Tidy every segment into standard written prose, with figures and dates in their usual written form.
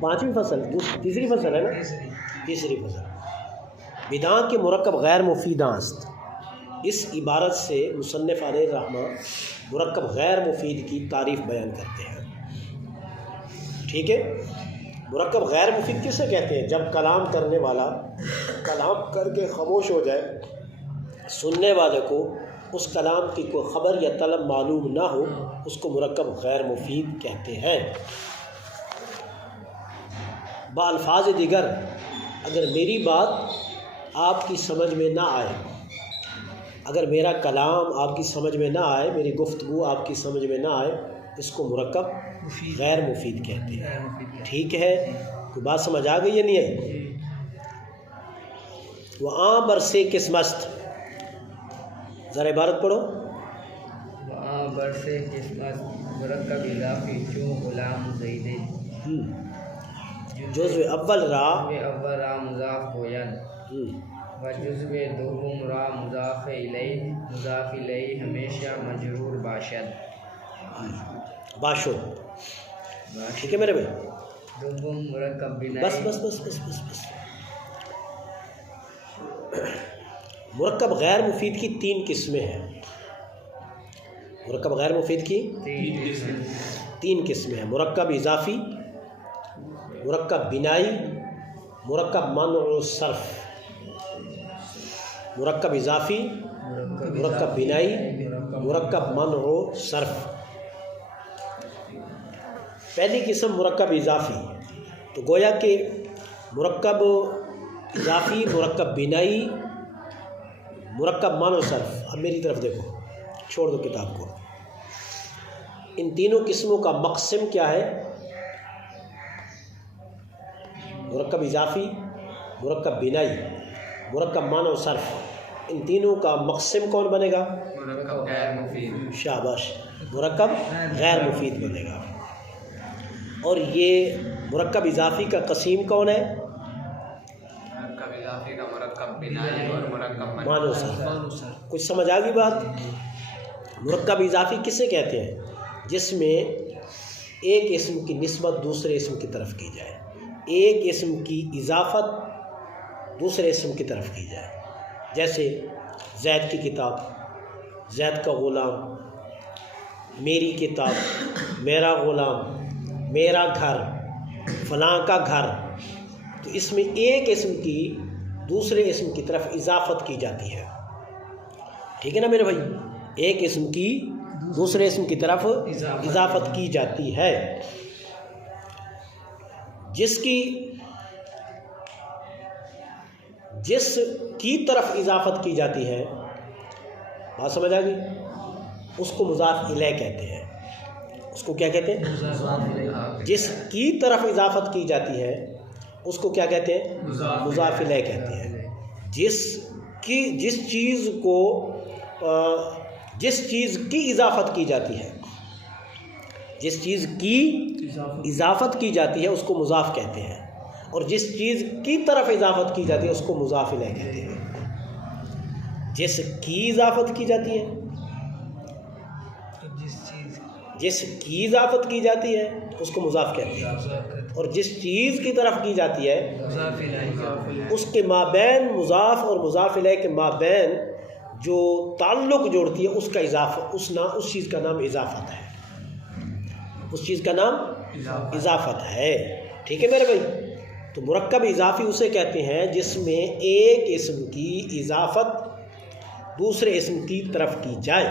5ویں فصل، تیسری فصل ہے نا، تیسری فصل بداں کے مرکب غیر مفیداں است۔ اس عبارت سے مصنف علیہ الرحمہ مرکب غیر مفید کی تعریف بیان کرتے ہیں۔ ٹھیک ہے، مرکب غیر مفید کسے کہتے ہیں؟ جب کلام کرنے والا کلام کر کے خاموش ہو جائے، سننے والے کو اس کلام کی کوئی خبر یا طلب معلوم نہ ہو، اس کو مرکب غیر مفید کہتے ہیں۔ بالفاظ دیگر، اگر میری بات آپ کی سمجھ میں نہ آئے، اگر میرا کلام آپ کی سمجھ میں نہ آئے، میری گفتگو آپ کی سمجھ میں نہ آئے، اس کو مرکب غیر مفید کہتے ہیں۔ ٹھیک ہے، کوئی بات سمجھ آ گئی یا نہیں ہے؟ وہ عام برسے قسمت، ذرا عبارت پڑھو۔ وہاں برسے قسمت مرکب اضافی چون غلام زید جزو اول را اول را مضاف گوین و جزو دوم را مضاف الیہ، مضاف الیہ ہمیشہ مجرور باشد۔ ٹھیک ہے میرے بھائی، دوم مرکب بنائی۔ بس بس بس بس بس بس مرکب غیر مفید کی 3 قسمیں ہیں۔ مرکب غیر مفید کی 3 قسمیں ہیں: مرکب اضافی، مرکب بنائی، مرکب منع و صرف۔ مرکب اضافی، مرکب بنائی، مرکب منع و صرف۔ پہلی قسم مرکب اضافی، تو گویا کہ مرکب اضافی، مرکب بنائی، مرکب منع و صرف۔ اب میری طرف دیکھو، چھوڑ دو کتاب کو۔ ان تینوں قسموں کا مقسم کیا ہے؟ مرکب اضافی، مرکب بنائی، مرکب منع و صرف، ان تینوں کا مقسم کون بنے گا؟ مرکب غیر مفید۔ شاباش، مرکب غیر مفید بنے گا۔ اور یہ مرکب اضافی کا قسیم کون ہے؟ مرکب اضافی کا مرکب بنائی اور مرکب منع و صرف۔ کچھ سمجھ آ گئی بات؟ مرکب اضافی کسے کہتے ہیں؟ جس میں ایک اسم کی نسبت دوسرے اسم کی طرف کی جائے، ایک اسم کی اضافت دوسرے اسم کی طرف کی جائے۔ جیسے زید کی کتاب، زید کا غلام، میری کتاب، میرا غلام، میرا گھر، فلاں کا گھر۔ تو اس میں ایک اسم کی دوسرے اسم کی طرف اضافت کی جاتی ہے۔ ٹھیک ہے نا میرے بھائی؟ ایک اسم کی دوسرے اسم کی طرف اضافت کی جاتی ہے۔ جس کی طرف اضافت کی جاتی ہے، بات سمجھ آ گئی؟ اس کو مضاف الیہ کہتے ہیں۔ اس کو کیا کہتے ہیں؟ جس کی طرف اضافت کی جاتی ہے اس کو کیا کہتے ہیں؟ مضاف الیہ کہتے ہیں۔ جس چیز کی اضافت کی جاتی ہے، جس چیز کی اضافت کی جاتی ہے اس کو مضاف کہتے ہیں، اور جس چیز کی طرف اضافت کی جاتی ہے اس کو مضاف الیہ کہتے ہیں۔ جس کی اضافت کی جاتی ہے، جس کی اضافت کی جاتی ہے اس کو مضاف کہتے ہیں، اور جس چیز کی طرف کی جاتی ہے اس کے مابین مضاف اور مضاف الیہ کے مابین جو تعلق جوڑتی ہے اس کا اضافہ، اس چیز کا نام اضافت ہے۔ اس چیز کا نام اضافت ہے۔ ٹھیک ہے میرے بھائی؟ تو مرکب اضافی اسے کہتے ہیں جس میں ایک اسم کی اضافت دوسرے اسم کی طرف کی جائے،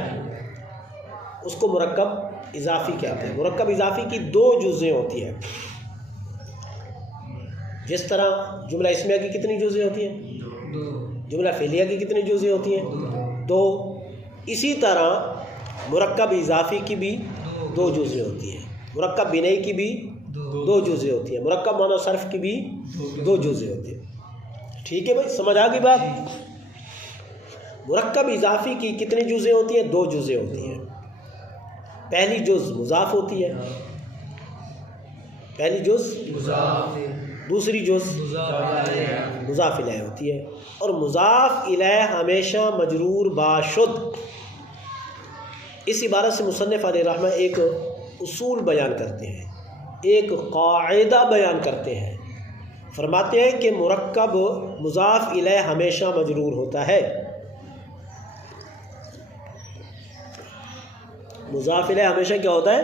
اس کو مرکب اضافی کہتے ہیں۔ مرکب اضافی کی 2 جزیں ہوتی ہیں۔ جس طرح جملہ اسمیہ کی کتنی جزیں ہوتی ہیں؟ 2۔ جملہ فعلیہ کی کتنی جزیں ہوتی ہیں؟ 2۔ اسی طرح مرکب اضافی کی بھی 2 جزیں ہوتی ہیں۔ مرکب بنائی کی بھی 2 جزیں ہوتی ہیں۔ مرکب منع و صرف کی بھی 2 جزیں ہوتی ہیں۔ ٹھیک ہے بھائی، سمجھ آ گئی بات؟ مرکب اضافی کی کتنی جزیں ہوتی ہیں؟ 2 جزیں ہوتی ہیں۔ پہلی جز مضاف ہوتی ہے، پہلی جز مضاف، دوسری جز مضاف الیہ ہوتی ہے، اور مضاف الیہ ہمیشہ مجرور باشد۔ اس عبارت سے مصنف علیہ الرحمہ ایک اصول بیان کرتے ہیں۔ ایک قاعدہ بیان کرتے ہیں، فرماتے ہیں کہ مرکب مضاف الیہ ہمیشہ مجرور ہوتا ہے۔ مضاف الیہ ہمیشہ کیا ہوتا ہے؟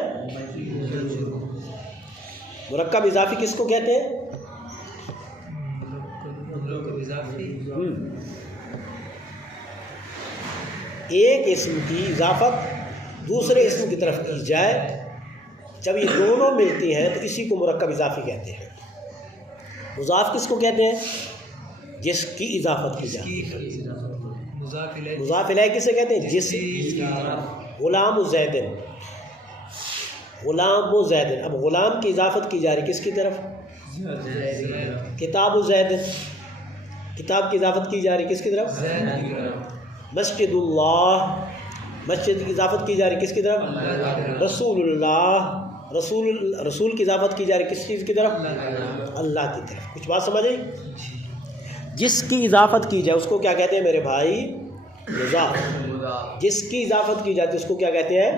مرکب اضافی کس کو کہتے ہیں؟ ایک اسم کی اضافت دوسرے اسم کی طرف کی جائے، جب یہ دونوں ملتی ہیں تو اسی کو مرکب اضافی کہتے ہیں۔ مضاف کس کو کہتے ہیں؟ جس کی اضافت کی جاتی ہے۔ مضاف الیہ کسے کہتے ہیں؟ جس غلام زید، غلام و زید، اب غلام کی اضافت کی جا رہی کس کی طرف؟ کتاب و زید، کتاب کی اضافت کی جا رہی کس کی طرف؟ مسجد اللہ، مسجد کی اضافت کی جا رہی کس کی طرف؟ رسول اللہ، رسول کی اضافت کی جا رہی کس چیز کی طرف؟ اللہ کی طرف۔ کچھ بات سمجھ آئی؟ جس کی اضافت کی جائے اس کو کیا کہتے ہیں میرے بھائی؟ مضاف۔ جس کی اضافت کی جاتی ہے اس کو کیا کہتے ہیں؟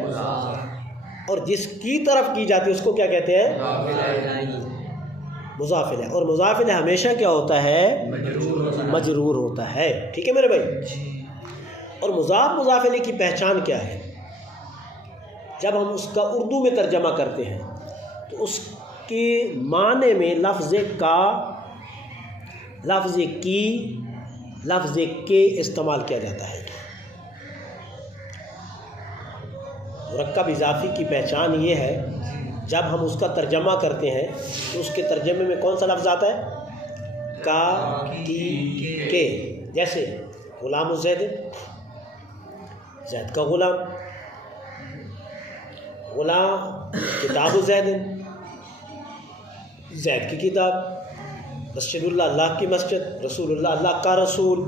اور جس کی طرف کی جاتی ہے اس کو کیا کہتے ہیں؟ مضاف الیہ۔ اور مضاف الیہ ہمیشہ کیا ہوتا ہے؟ مجرور ہوتا ہے۔ ٹھیک ہے میرے بھائی؟ اور مضاف الیہ کی پہچان کیا ہے؟ جب ہم اس کا اردو میں ترجمہ کرتے ہیں تو اس کے معنی میں لفظ کا، لفظ کی، لفظ کے استعمال کیا جاتا ہے۔ مرکب اضافی کی پہچان یہ ہے جب ہم اس کا ترجمہ کرتے ہیں تو اس کے ترجمے میں کون سا لفظ آتا ہے؟ کا، کی، کے۔ جیسے غلام زید، زید کا غلام، غلام کتاب زید، زید کی کتاب، مسجد اللہ، اللہ کی مسجد، رسول اللہ، اللہ کا رسول۔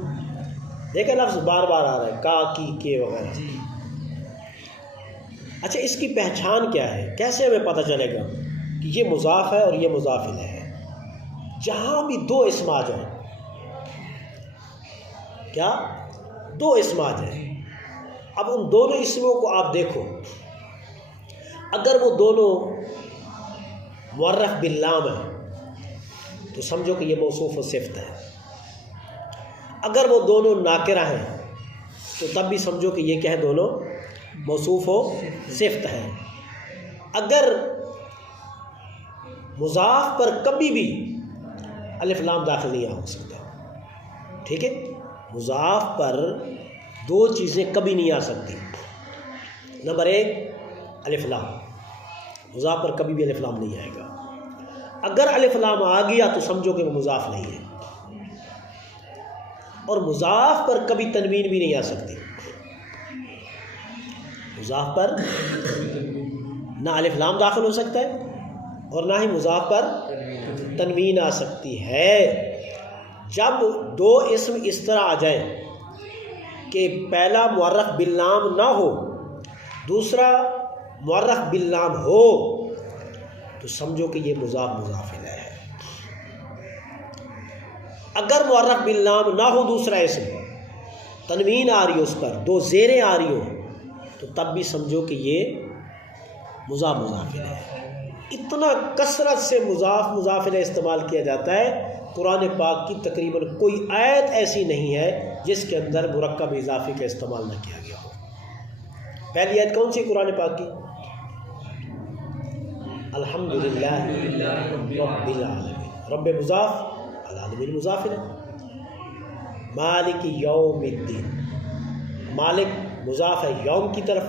دیکھیں لفظ بار بار آ رہا ہے، کا، کی، کے وغیرہ۔ اچھا، اس کی پہچان کیا ہے؟ کیسے ہمیں پتہ چلے گا کہ یہ مضاف ہے اور یہ مضاف الیہ ہے؟ جہاں بھی دو اسم آ جائیں، کیا؟ دو اسم آ جائیں، اب ان دونوں اسموں کو آپ دیکھو، اگر وہ دونوں معرف باللام ہیں تو سمجھو کہ یہ موصوف و صفت ہے، اگر وہ دونوں ناکرہ ہیں تو تب بھی سمجھو کہ یہ کیا ہے؟ دونوں موصوف و صفت ہے۔ اگر مضاف پر کبھی بھی الف لام داخل نہیں ہو سکتا، ٹھیک ہے؟ مضاف پر دو چیزیں کبھی نہیں آ سکتی۔ نمبر ایک، الف لام، مضاف پر کبھی بھی الف لام نہیں آئے گا۔ اگر الف لام آ گیا تو سمجھو کہ وہ مضاف نہیں ہے۔ اور مضاف پر کبھی تنوین بھی نہیں آ سکتی۔ مضاف پر نہ الف لام داخل ہو سکتا ہے اور نہ ہی مضاف پر تنوین آ سکتی ہے۔ جب دو اسم اس طرح آ جائیں کہ پہلا معرف باللام نہ ہو، دوسرا معرف باللام ہو، تو سمجھو کہ یہ مضاف الیہ ہے۔ اگر معرف باللام نہ ہو دوسرا اسم، تنوین آ رہی ہو اس پر، دو زیریں آ رہی ہو، تو تب بھی سمجھو کہ یہ مضاف الیہ ہے۔ اتنا کثرت سے مضاف الیہ استعمال کیا جاتا ہے، قرآن پاک کی تقریباً کوئی آیت ایسی نہیں ہے جس کے اندر مرکب اضافی کا استعمال نہ کیا گیا ہو۔ پہلی آیت کون سی قرآن پاک کی؟ الحمدللہ رب العالمین، رب مضاف، العالمین مضاف الیہ، مالک یوم الدین، مالک مضاف ہے یوم کی طرف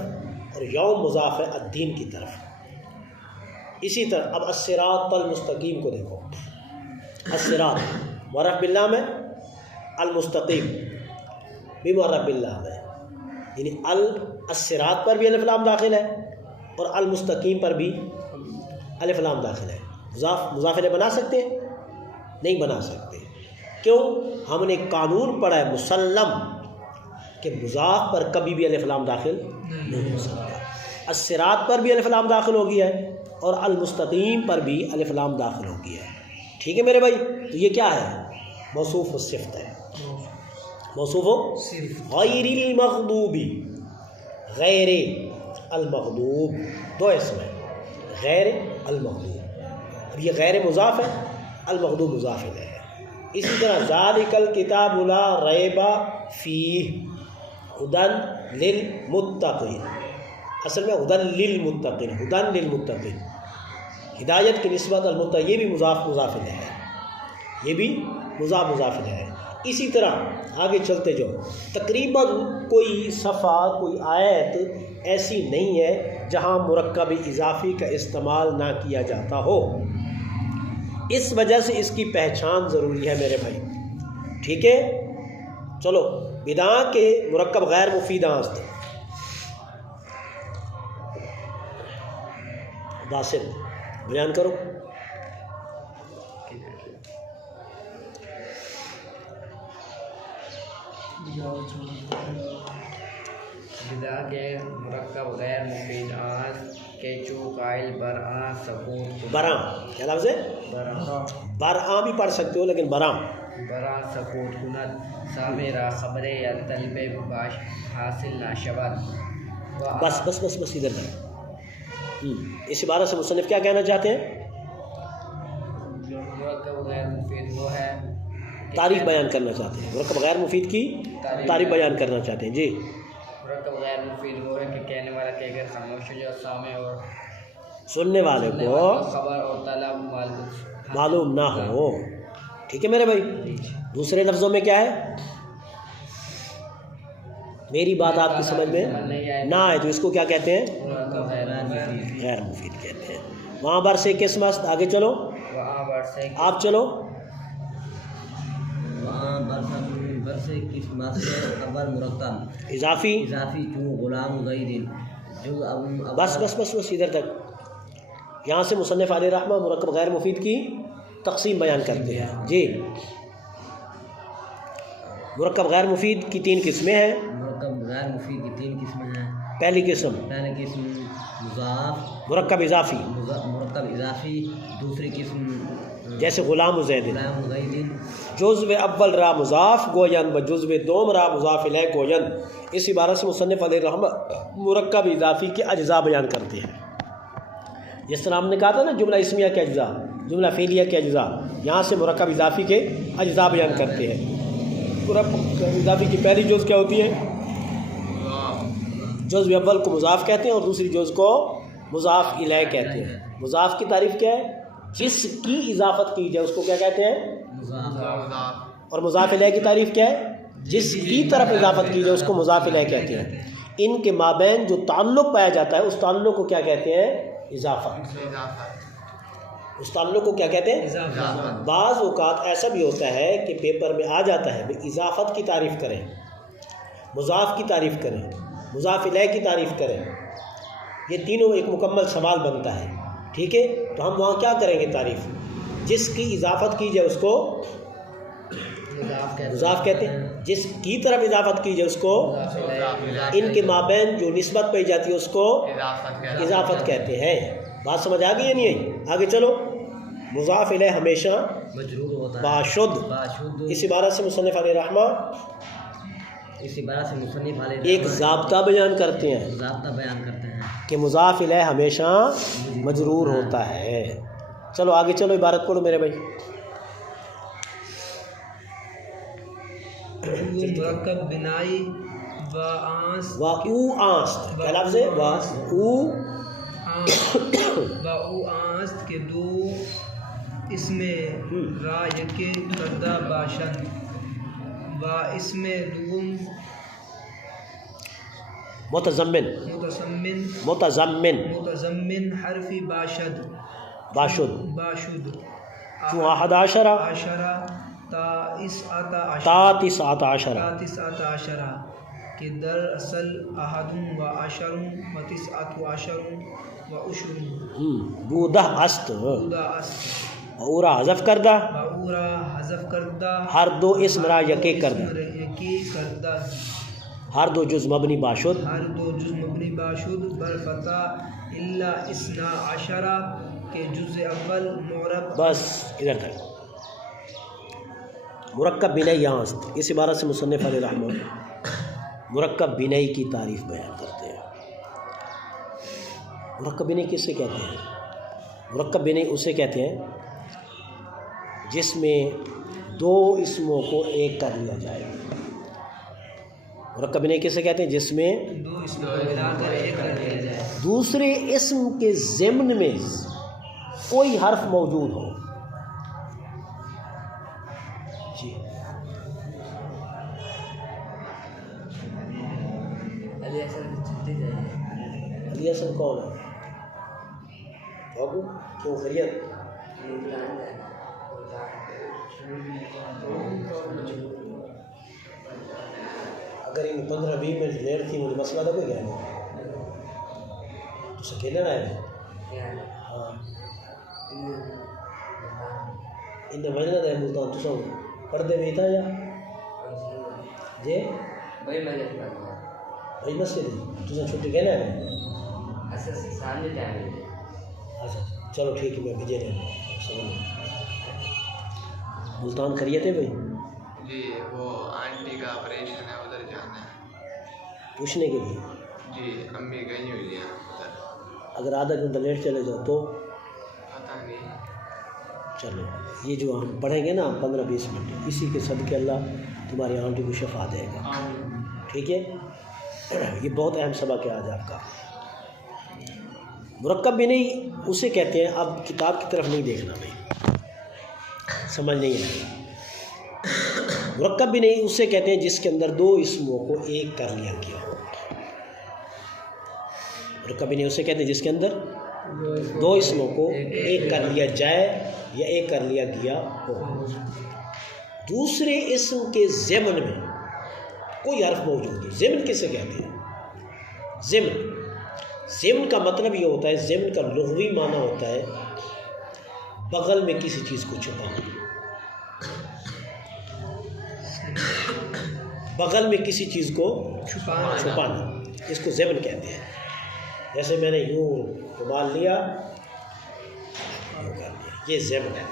اور یوم مضاف ہے الدین کی طرف۔ اسی طرح اب الصراط المستقیم کو دیکھو، الصراط معرف باللام ہے، المستقیم بھی معرف باللام ہے، یعنی الصراط پر بھی الف لام داخل ہے اور المستقیم پر بھی الف لام داخل ہے۔ مضاف الیہ بنا سکتے ہیں؟ نہیں بنا سکتے۔ کیوں؟ ہم نے قانون پڑھا ہے مسلم کہ مضاف پر کبھی بھی الف لام داخل نہیں ہو سکتا۔ الصراط پر بھی الف لام داخل ہو گیا ہے اور المستقیم پر بھی الف لام داخل ہو گیا ہے۔ ٹھیک ہے میرے بھائی؟ تو یہ کیا ہے؟ موصوف و صفت ہے۔ موصوف و غیر المغضوب، غیر المغضوب، دو اسم ہے، غیر المغضوب، اب یہ غیر مضاف ہے، المغضوب مضاف الیہ ہے۔ اسی طرح ذالک الکتاب لا ریب فیہ ہدی للمتقین، اصل میں ہدی للمتقین، ہدی للمتقین، ہدایت کی نسبت المتقین، یہ بھی مضاف الیہ ہے، یہ بھی مضاف الیہ ہے۔ اسی طرح آگے چلتے جو تقریباً کوئی صفحہ، کوئی آیت ایسی نہیں ہے جہاں مرکب اضافی کا استعمال نہ کیا جاتا ہو، اس وجہ سے اس کی پہچان ضروری ہے میرے بھائی، ٹھیک ہے۔ چلو بدا کے مرکب غیر مفید آست باسط بیان کرو۔ بدا کے مرکب غیر مفید آن کے چو قائل برآں سکون براں کیا لفظ ہے؟ براں بھی پڑھ سکتے ہو لیکن براں براں سکوت کنت سامرا خبر یا طلب باش حاصل نہ شود۔ بس بس بس بس ادھر تک۔ اس عبارت سے مصنف کیا کہنا چاہتے ہیں؟ مرکب غیر مفید وہ ہے تعریف بیان کرنا چاہتے ہیں، مرکب غیر مفید کی تعریف بیان کرنا چاہتے ہیں جی۔ مرکب غیر مفید وہ ہے کہ کہنے والا کہ اگر خاموش ہو جو سامع اور سننے والے کو خبر اور طلب معلوم نہ ہو، ٹھیک ہے میرے بھائی۔ دوسرے لفظوں میں کیا ہے؟ میری بات آپ کی سمجھ میں نہ آئے تو اس کو کیا کہتے ہیں؟ غیر مفید کہتے ہیں۔ وہاں بر سے کس مست، آگے چلو آپ چلو۔ برس کس مست خبر مرکب اضافی چون غلام غیر جو بس بس بس بس ادھر تک۔ یہاں سے مصنف علیہ رحمہ مرکب غیر مفید کی تقسیم بیان کرتے ہیں جی۔ مرکب غیر مفید کی 3 قسمیں ہیں۔ مرکب غیر مفید کی 3 قسمیں ہیں۔ پہلی قسم مضاف مرکب اضافی، دوسری قسم جیسے غلام زید، غلام غیر جزو اول را مضاف گوین و جزو دوم را مضاف الیہ گوین۔ اس عبارت سے مصنف علیہ رحمہ مرکب اضافی کے اجزاء بیان کرتے ہیں۔ جس طرح ہم نے کہا تھا نا جملہ اسمیہ کے اجزاء، جملہ فعلیہ کے اجزاء، یہاں سے مرکب اضافی کے اجزاء بیان کرتے ہیں۔ مرکب اضافی کی پہلی جز کیا ہوتی ہے؟ جزو اول کو مضاف کہتے ہیں اور دوسری جز کو مضاف الیہ کہتے ہیں۔ مضاف کی تعریف کیا ہے؟ جس کی اضافت کی جائے اس کو کیا کہتے ہیں؟ اور مضاف الیہ کی تعریف کیا ہے؟ جس کی طرف اضافت کی جائے اس کو مضاف الیہ کہتے ہیں۔ ان کے مابین جو تعلق پایا جاتا ہے اس تعلق کو کیا کہتے ہیں؟ اضافت۔ اس تعلق کو کیا کہتے ہیں؟ بعض اوقات ایسا بھی ہوتا ہے کہ پیپر میں آ جاتا ہے اضافت کی تعریف کریں، مضاف کی تعریف کریں، مضاف الیہ کی تعریف کریں، یہ تینوں ایک مکمل سوال بنتا ہے، ٹھیک ہے۔ تو ہم وہاں کیا کریں گے؟ تعریف جس کی اضافت کی جائے اس کو مضاف کہتے ہیں، جس کی طرف اضافت کی جائے اس کو، ان کے مابین جو نسبت پائی جاتی ہے اس کو اضافت کہتے ہیں۔ بات سمجھ آ گئی یا نہیں آئی؟ آگے چلو۔ مضاف الیہ ہمیشہ مجرور ہوتا ہے باشد۔ اس عبارت سے مصنف علیہ رحمہ ایک ضابطہ بیان کرتے ہیں کہ مضاف الیہ ہمیشہ مجرور ہوتا ہے۔ چلو آگے چلو، عبارت پڑھو میرے بھائی۔ مرکب بنائی و او آنست کیا لفظ ہے؟ او آنست کے 2 اسم را یکے کردہ باشد و اسم دوم متضمن حرفی باشد چون 11 تا 19 کہ در اصل 11 و 19 و 20 بودہ است اورا حذف کردہ ہر 2 اسم را یکی کردہ ہر 2 جز مبنی باشد بالفتح الا 12 کے جز اول معرب۔ بس ادھر تک۔ مرکب بنائی یہاں اس عبارت سے مصنف علیہ رحمہ مرکب بنائی کی تعریف بیان کرتے ہیں۔ مرکب بنائی کس سے کہتے ہیں؟ مرکب بنئی اسے کہتے ہیں جس میں دو اسموں کو ایک کر لیا جائے. مرکب بنئی کسے کہتے ہیں؟ جس میں دو اسم کو ملا کر ایک کر دیا جائے. دوسرے اسم کے ضمن میں کوئی حرف موجود ہو. جی علی حسن چھٹی جائیے. علی حسن کون ہے؟ بابو کیوں خیریت؟ اگر ان 15-20 منٹ لیٹ تھی مجھے مسئلہ تھا کوئی کیا نہیں تو کھیلنا ہے. ہاں ان وجہ ہے ملتان تو سب پردے میں تھا یا جی بھائی میں بھائی مسجد تو چھٹی کہنا ہے. سامنے ٹائم اچھا چلو ٹھیک ہے میں بھیجے رہے ملتان خیریت ہے بھائی؟ جی وہ آنٹی کا آپریشن ہے ادھر جانا ہے پوچھنے کے لیے. جی امی گئی ہوئی ہیں ادھر. اگر آدھا گھنٹہ لیٹ چلے جاؤ تو پتہ نہیں. چلو یہ جو ہم پڑھیں گے نا 15-20 منٹ اسی کے صدقے اللہ تمہاری آنٹی کو شفا دے گا. ٹھیک ہے یہ بہت اہم سبق ہے آج آپ کا. مرکب بھی نہیں اسے کہتے ہیں. اب کتاب کی طرف نہیں دیکھنا بھائی سمجھ نہیں آئے. مرکب بھی نہیں اسے کہتے ہیں جس کے اندر دو اسموں کو ایک کر لیا گیا ہو. مرکب بھی نہیں اسے کہتے ہیں جس کے اندر دو اسموں کو ایک کر لیا جائے یا ایک کر لیا گیا ہو. دوسرے اسم کے ضمن میں کوئی حرف موجود ہے. ضمن کسے کہتے ہیں؟ ضمن کا مطلب یہ ہوتا ہے، ضمن کا لغوی معنی ہوتا ہے بغل میں کسی چیز کو چھپانا. بغل میں کسی چیز کو چھپانا اس کو ضمن کہتے ہیں. جیسے میں نے یوں رومال لیا یوں کر لیا یہ ضمن ہے.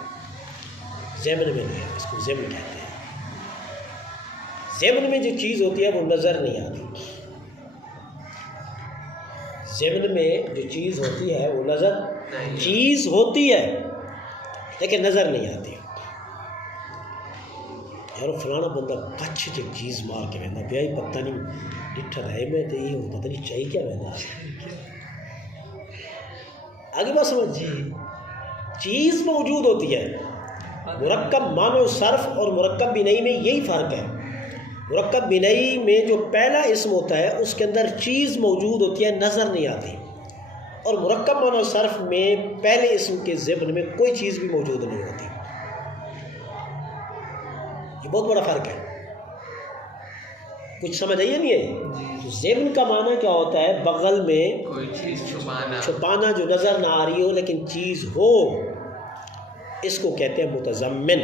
ضمن میں نہیں ہے اس کو ضمن کہتے ہیں. ضمن میں جو چیز ہوتی ہے وہ نظر نہیں آتی. ضمن میں جو چیز ہوتی ہے وہ نظر چیز ہوتی ہے لیکن نظر نہیں آتی. یار فلانا بندہ کچھ ایک چیز مار کے وہدا پیا پتہ نہیں ڈٹھا رہے میں تو یہ پتہ نہیں چاہیے کیا وہدا آگے بات سمجھ. چیز موجود ہوتی ہے. مرکب معنی و صرف اور مرکب بنائی میں یہی فرق ہے. مرکب بنائی میں جو پہلا اسم ہوتا ہے اس کے اندر چیز موجود ہوتی ہے نظر نہیں آتی. اور مرکب معنی و صرف میں پہلے اسم کے ضمن میں کوئی چیز بھی موجود نہیں ہوتی. یہ بہت بڑا فرق ہے. کچھ سمجھ آئیے نہیں ہے. ضمن کا معنی کیا ہوتا ہے؟ بغل میں کوئی چیز چھپانا جو نظر نہ آ رہی ہو لیکن چیز ہو. اس کو کہتے ہیں متضمن.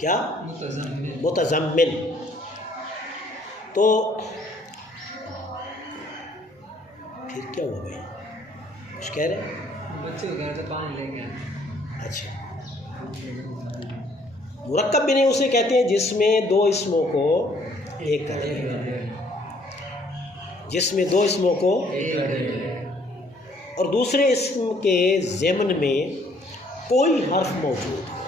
کیا؟ متضمن. تو پھر کیا ہوا بھائی کچھ کہہ رہے ہیں؟ بچے کو گھر سے پانی لے کے. اچھا مرکب بھی نہیں اسے کہتے ہیں جس میں دو اسموں کو ایک کر دیا. جس میں دو اسموں کو اور دوسرے اسم کے ضمن میں کوئی حرف موجود ہو.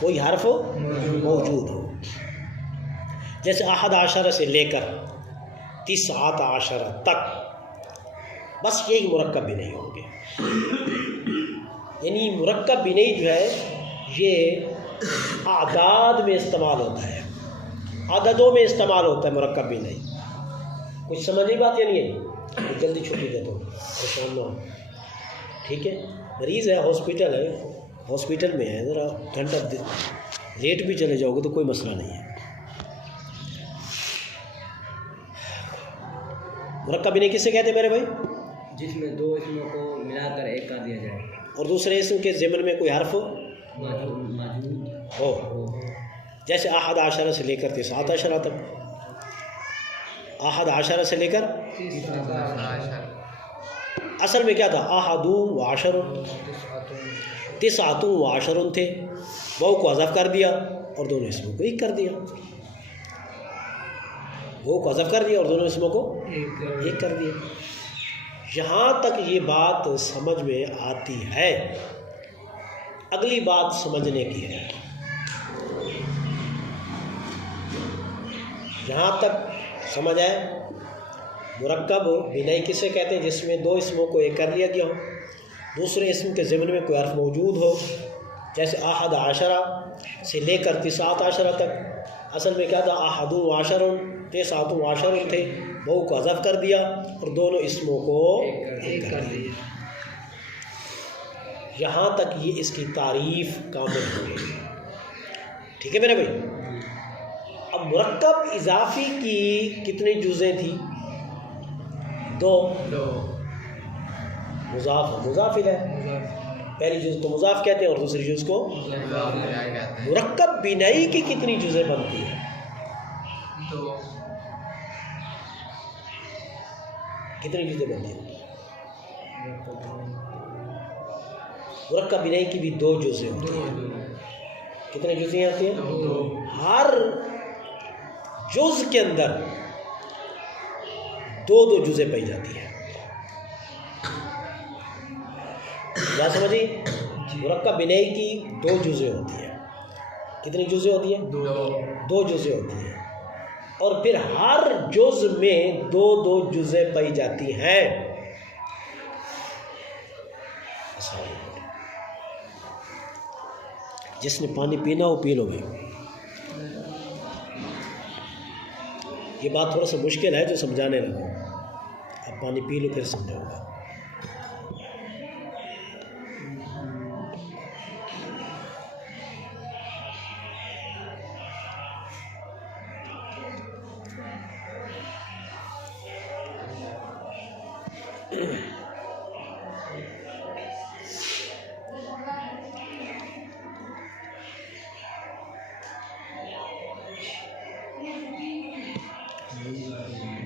کوئی حرف موجود ہو. جیسے 11 سے لے کر 19 تک بس یہی مرکب بھی نہیں ہوں گے. یعنی مرکب بھی نہیں جو ہے یہ اعداد میں استعمال ہوتا ہے. عددوں میں استعمال ہوتا ہے مرکب بھی نہیں. کچھ سمجھ نہیں بات یعنی ہے. جلدی چھٹی دے دو پریشان نہ ہو. ٹھیک ہے مریض ہے ہاسپٹل میں ہے ذرا گھنٹہ لیٹ بھی چلے جاؤ گے تو کوئی مسئلہ نہیں ہے. مرکب بھی نہیں کس سے کہتے ہیں میرے بھائی؟ جس میں دو اسموں کو ملا کر ایک کر دیا جائے اور دوسرے اسم کے ضمن میں کوئی حرف موجود ہو. جیسے 11 سے لے کر 19 تک. 11 سے لے کر اصل میں کیا تھا؟ 19 تھے. واؤ کو حذف کر دیا اور دونوں اسموں کو ایک کر دیا. واؤ کو حذف کر دیا اور دونوں اسموں کو ایک کر دیا. یہاں تک یہ بات سمجھ میں آتی ہے، اگلی بات سمجھنے کی ہے۔ یہاں تک سمجھ آئے؟ مرکب بنائی کسے کہتے ہیں؟ جس میں دو اسموں کو ایک کر لیا گیا ہو، دوسرے اسم کے ضمن میں کوئی حرف موجود ہو، جیسے احد عشرہ سے لے کر تسعۃ عشرہ تک۔ اصل میں کیا تھا؟ احد عشر تسعۃ عشر تھے، بہو کو حذف کر دیا اور دونوں اسموں کو ایک کر دیا۔ یہاں تک یہ اس کی تعریف کامل ہو گئی، ٹھیک ہے میرے بھائی؟ اب مرکب اضافی کی کتنی جزیں تھی؟ دو۔ مضاف مضاف الیہ، پہلی جز کو مضاف کہتے ہیں اور دوسری جز کو مرکب بنائی کی کتنی جزیں بنتی ہیں؟ دو۔ کتنی جزیں بنتی ہیں؟ مرکب بنائی کی بھی دو جزیں ہوتی ہیں۔ کتنے جزیں ہوتی ہیں؟ دو۔ ہر جز کے اندر دو دو جزیں پائی جاتی ہیں، کیا سمجھی؟ مرکب بنائی کی دو جزیں ہوتی ہیں۔ کتنی جزیں ہوتی ہیں؟ دو جزیں ہوتی ہیں، اور پھر ہر جز میں دو دو جزیں پائی جاتی ہیں۔ جس نے پانی پینا وہ پی لو گے۔ یہ بات تھوڑا سا مشکل ہے جو سمجھانے لگا، اب پانی پی لو پھر سمجھاؤں گا۔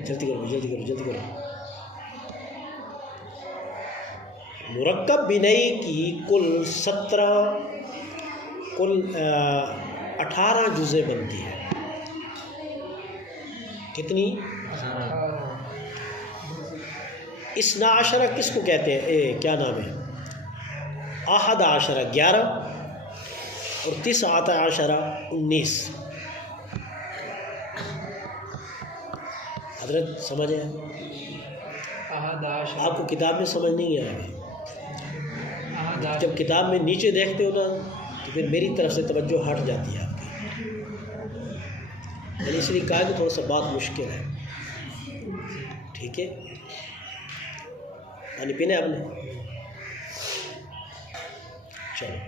جلدی کرو جلدی کرو جلدی کرو۔ مرکب بنائی کی کل 18 جزیں بنتی ہیں۔ کتنی؟ 12 کس کو کہتے ہیں؟ کیا نام ہے؟ احد عشرہ 11 اور 19 19۔ حضرت سمجھے؟ آپ کو کتاب میں سمجھ نہیں آئے گا، جب کتاب میں نیچے دیکھتے ہو نا تو پھر میری طرف سے توجہ ہٹ جاتی ہے آپ کی، یعنی اس لیے کہا کہ تھوڑا سا بات مشکل ہے، ٹھیک ہے؟ پانی پینا آپ نے؟ چلو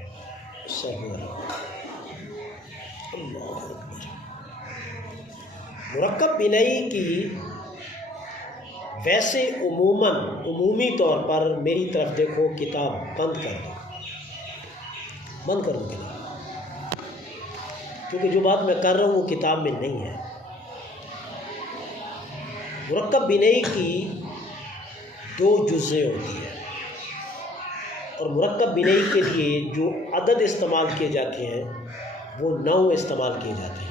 اللہ اکبر۔ مرکب بنائی کی ویسے عمومی طور پر میری طرف دیکھو، کتاب بند کر دو کتاب، کیونکہ جو بات میں کر رہا ہوں وہ کتاب میں نہیں ہے۔ مرکب بنائی کی دو جزیں ہوتی ہیں، اور مرکب بنائی کے لیے جو عدد استعمال کیے جاتے ہیں وہ 9 استعمال کیے جاتے ہیں،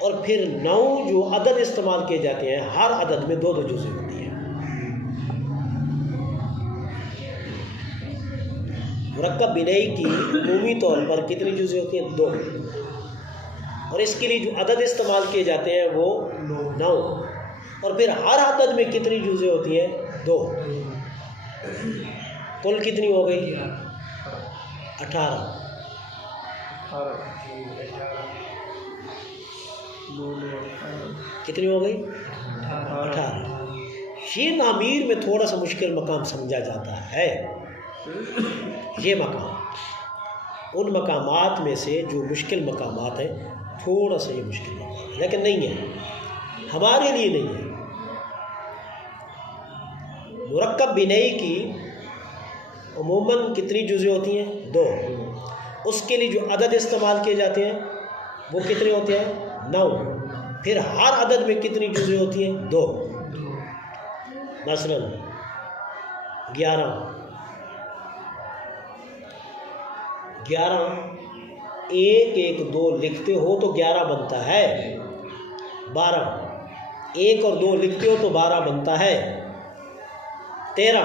اور پھر 9 جو عدد استعمال کیے جاتے ہیں ہر عدد میں دو دو جزیں ہوتی ہیں۔ مرکب بنائی کی عمومی طور پر کتنی جزیں ہوتی ہیں؟ 2، اور اس کے لیے جو عدد استعمال کیے جاتے ہیں وہ 9، اور پھر ہر عدد میں کتنی جزیں ہوتی ہیں؟ 2۔ کل کتنی ہو گئی؟ 18۔ کتنی ہو گئی؟ 18۔ یہ تعمیر میں تھوڑا سا مشکل مقام سمجھا جاتا ہے، یہ مقام ان مقامات میں سے جو مشکل مقامات ہیں، تھوڑا سا یہ مشکل مقام ہے، لیکن نہیں ہے، ہمارے لیے نہیں ہے۔ مرکب بنائی کی عموماً کتنی جزیں ہوتی ہیں؟ 2۔ اس کے لیے جو عدد استعمال کیے جاتے ہیں وہ کتنے ہوتے ہیں؟ 9۔ پھر ہر عدد میں کتنی جزیں ہوتی ہیں؟ 2۔ مثلاً 11 1 1 2 لکھتے ہو تو 11 بنتا ہے، 12 1 اور 2 لکھتے ہو تو 12 بنتا ہے، 13,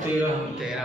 13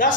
10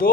2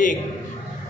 1,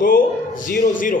2 0 0,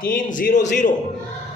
3 0 0,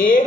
1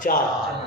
4।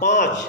5।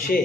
6।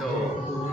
2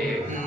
1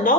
9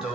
2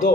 2।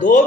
2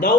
9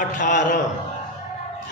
18।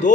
2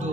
2।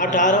18।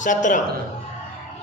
17,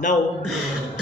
9।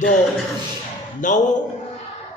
2। 9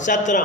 17।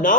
9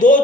2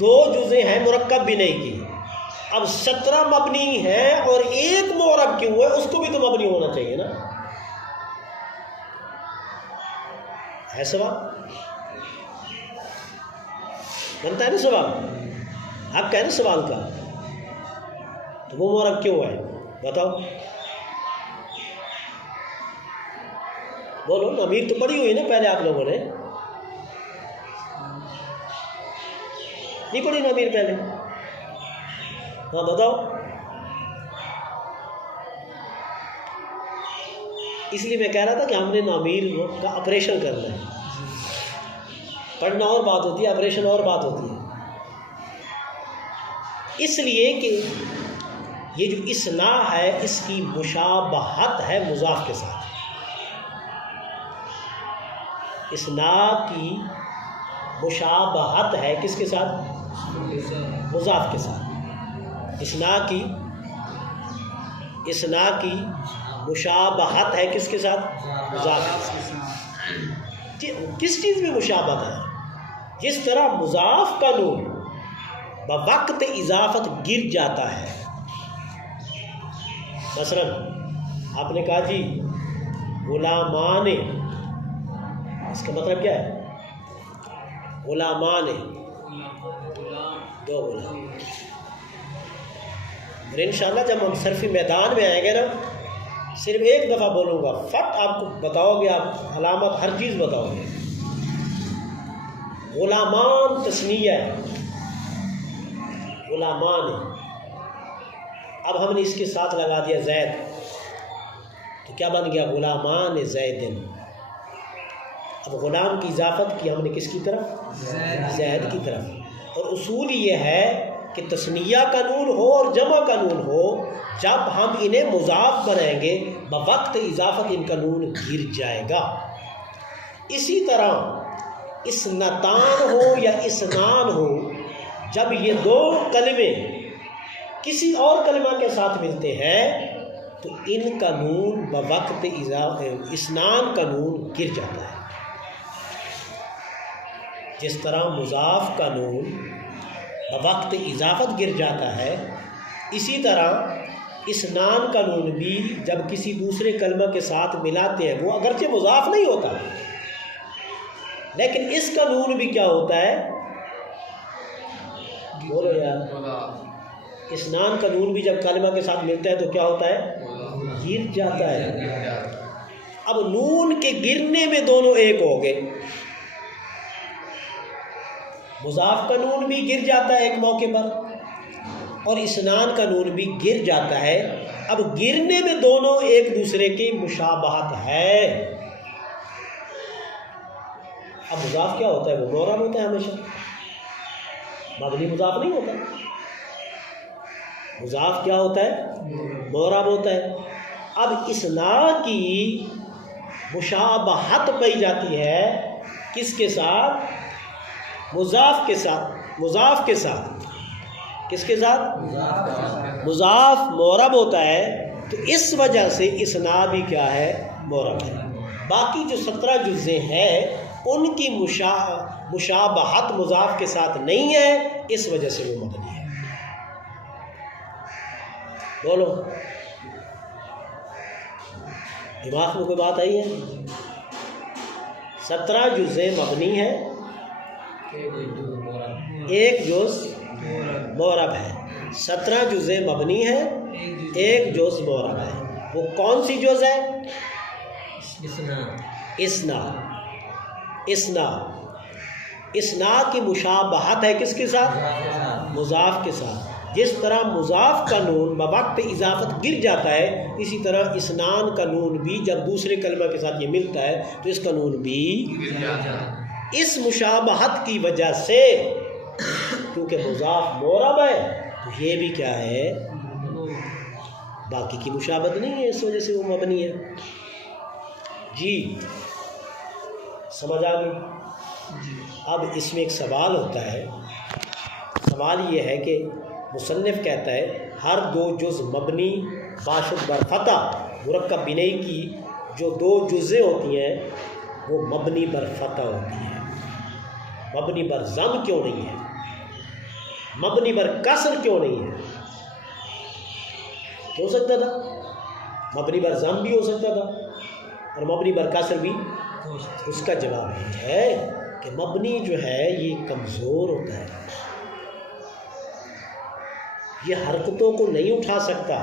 دو جزء ہیں مرکب بنائی کی، اب 17 مبنی ہیں اور ایک معرب کیوں ہے، اس کو بھی تو مبنی ہونا چاہیے نا، ہے سوال بنتا ہے نا، سوال آپ کہہ نا سوال کا، تو وہ معرب کیوں ہے بتاؤ، بولو ضمیر تو پڑھی ہوئی نا پہلے آپ لوگوں نے، نہیں پڑھی ضمیر پہلے، ہاں بتاؤ، اس لیے میں کہہ رہا تھا کہ ہم نے ضمیر کا آپریشن کرنا ہے، پڑھنا اور بات ہوتی ہے، آپریشن اور بات ہوتی ہے، اس لیے کہ یہ جو اصلاح ہے اس کی مشابہت ہے مضاف کے ساتھ، اصلاح کی مشابہت ہے کس کے ساتھ، مضاف کے ساتھ، اصلاح کی مشابہت ہے کس کے ساتھ، مضاف کے ساتھ، کس چیز میں مشابہت ہے، جس طرح مضاف کا نون بوقت اضافت گر جاتا ہے، مثلا آپ نے کہا جی غلامان، اس کا مطلب کیا ہے، غلامان دو غلام، اور انشاءاللہ جب ہم صرفی میدان میں آئیں گے نا صرف ایک دفعہ بولوں گا، فٹ آپ کو بتاؤ گے، آپ علامت ہر چیز بتاؤ گے، غلامان تثنیہ ہے، غلامان، اب ہم نے اس کے ساتھ لگا دیا زید، تو کیا بن گیا، غلامان زیدن، اب غلام کی اضافت کی ہم نے کس کی طرف، زید کی طرف، اور اصول یہ ہے کہ تثنیہ کا نون ہو اور جمع کا نون ہو، جب ہم انہیں مضاف بنائیں گے بوقت اضافت ان کا نون گر جائے گا، اسی طرح اسنتان ہو یا اسنان ہو، جب یہ دو کلمے کسی اور کلمہ کے ساتھ ملتے ہیں تو ان کا نون بوقت اسنان کا نون گر جاتا ہے، جس طرح مضاف کا نون بوقت اضافت گر جاتا ہے، اسی طرح اسنان کا نون بھی جب کسی دوسرے کلمہ کے ساتھ ملاتے ہیں، وہ اگرچہ مضاف نہیں ہوتا لیکن اس کا نون بھی کیا ہوتا ہے، بولو یار، اسنان کا نون بھی جب کلمہ کے ساتھ ملتا ہے تو کیا ہوتا ہے، گر جاتا ہے، اب نون کے گرنے میں دونوں ایک ہو گئے، مضاف کا نون بھی گر جاتا ہے ایک موقع پر اور اسنان کا نون بھی گر جاتا ہے، اب گرنے میں دونوں ایک دوسرے کی مشابہت ہے، اب مضاف کیا ہوتا ہے، وہ معرب ہوتا ہے ہمیشہ، مبنی مضاف نہیں ہوتا، مضاف کیا ہوتا ہے، معرب ہوتا ہے، اب اسنان کی مشابہت پائی جاتی ہے کس کے ساتھ، مضاف کے ساتھ، مضاف کے ساتھ، کس کے ساتھ، مضاف معرب ہوتا ہے، تو اس وجہ سے اسنا بھی کیا ہے، معرب ہے، باقی جو 17 جزء ہیں ان کی مشابہت مضاف کے ساتھ نہیں ہے، اس وجہ سے وہ مبنی ہے، بولو دماغ میں کوئی بات آئی ہے، 17 جزء مبنی ہے، ایک جز معرب ہے، 17 جزء مبنی ہے، ایک جز معرب ہے، وہ کون سی جز ہے، اسنا، اسنا، اسنا کی مشابہت ہے کس کے ساتھ، مضاف کے ساتھ، جس طرح مضاف کا نون بوقت اضافت گر جاتا ہے، اسی طرح اسنان کا نون بھی جب دوسرے کلمہ کے ساتھ یہ ملتا ہے تو اس کا نون بھی گر جاتا ہے، اس مشابہت کی وجہ سے کیونکہ مضاف معرب ہے تو یہ بھی کیا ہے، باقی کی مشابہت نہیں ہے، اس وجہ سے وہ مبنی ہے، جی سمجھ آ گئی، اب اس میں ایک سوال ہوتا ہے، سوال یہ ہے کہ مصنف کہتا ہے ہر دو جز مبنی باشد بر فتح، مرکب بنائی کی جو دو جزیں ہوتی ہیں وہ مبنی بر فتح ہوتی ہیں، مبنی بر ضم کیوں نہیں ہے، مبنی پر کسر کیوں نہیں ہے؟ ہو سکتا تھا مبنی پر ضم بھی ہو سکتا تھا اور مبنی پر کسر بھی. اس کا جواب یہ ہے کہ مبنی جو ہے یہ کمزور ہوتا ہے، یہ حرکتوں کو نہیں اٹھا سکتا،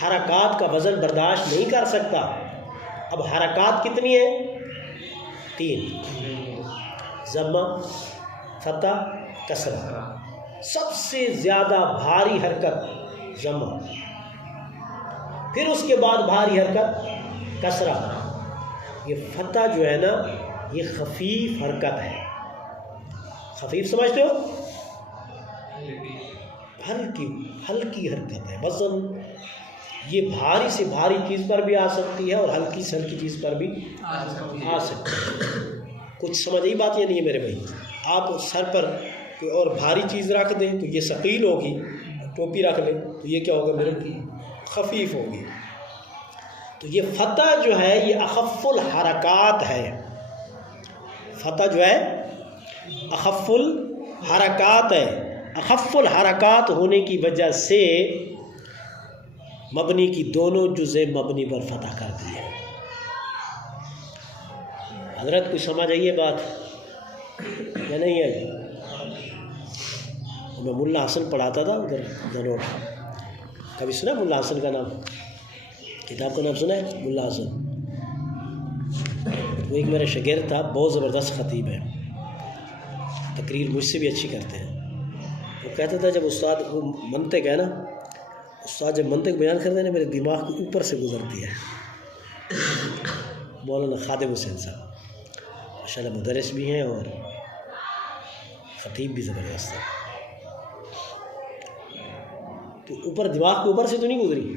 حرکات کا وزن برداشت نہیں کر سکتا. اب حرکات کتنی ہیں؟ 3، ضمہ، فتح، کسرہ. سب سے زیادہ بھاری حرکت ضمہ، پھر اس کے بعد بھاری حرکت کسرہ. یہ فتح جو ہے نا یہ خفیف حرکت ہے. خفیف سمجھتے ہو؟ ہلکی حرکت ہے. وزن یہ بھاری سے بھاری چیز پر بھی آ سکتی ہے اور ہلکی سے ہلکی چیز پر بھی آ سکتی ہے. کچھ سمجھ آئی بات؟ یہ نہیں ہے میرے بھائی. آپ سر پر کوئی اور بھاری چیز رکھ دیں تو یہ ثقیل ہوگی، ٹوپی رکھ لیں تو یہ کیا ہوگا میرے؟ خفیف ہوگی. تو یہ فتح جو ہے یہ اخف الحرکات ہے. فتح جو ہے اخف الحرکات ہے. اخف الحرکات ہونے کی وجہ سے مبنی کی دونوں جزء مبنی پر فتح کر دی ہے. حضرت کوئی سمجھ آئیے بات یا نہیں ہے؟ میں ملا حسن پڑھاتا تھا ادھر دنوٹ. کبھی سنا ملا حسن کا نام؟ کتاب کا نام سنا ہے ملا حسن؟ وہ ایک میرا شاگرد تھا، بہت زبردست خطیب ہے، تقریر مجھ سے بھی اچھی کرتے ہیں. وہ کہتا تھا جب استاد وہ منطق ہے نا، استاد جب منطق بیان کرتے ہیں نا میرے دماغ کے اوپر سے گزرتی ہے. مولانا خادم حسین صاحب ماشاء اللہ مدرس بھی ہیں اور خطیب بھی زبردست ہے. تو اوپر دماغ کے اوپر سے تو نہیں گزری.